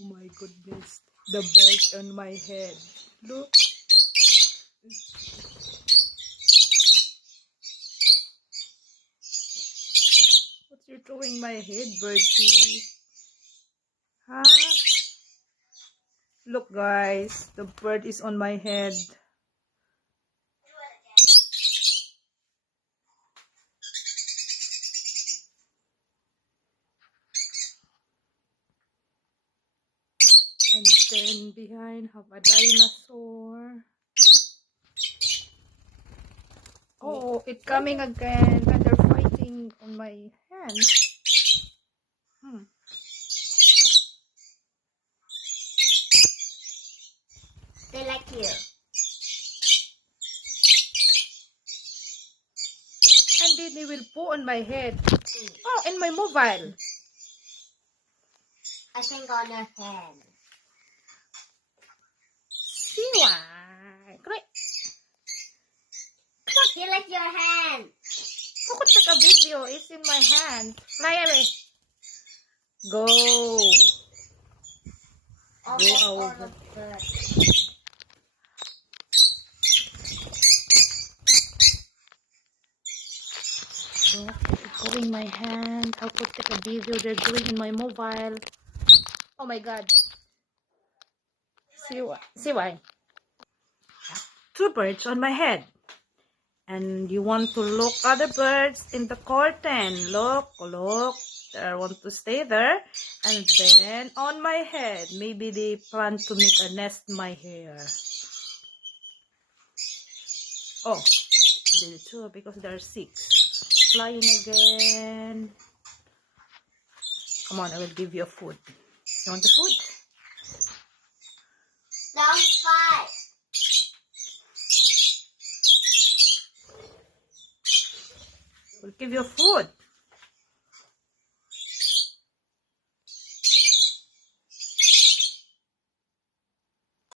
Oh my goodness. The bird on my head. Look. What you doing my head, birdie? Huh? Look guys, the bird is on my head. And then behind have a dinosaur. Oh, it's coming again and they're fighting on my hand. They like you. And then they will poo on my head. Oh, in my mobile. I think on your hand. See why? Great. They like your hand. Who could take a video? It's in my hand. Fly away. Go. Almost Go all over. of the Look, it's going my hand. How could take a video? They're doing in my mobile. Oh my god. See why? See why? Two birds on my head. And you want to look other birds in the curtain. Look, look. I want to stay there. And then on my head. Maybe they plan to make a nest in my hair. Oh, they did too because there are 6. Flying again. Come on, I will give you a food. You want the food? don't fight. We'll give you food.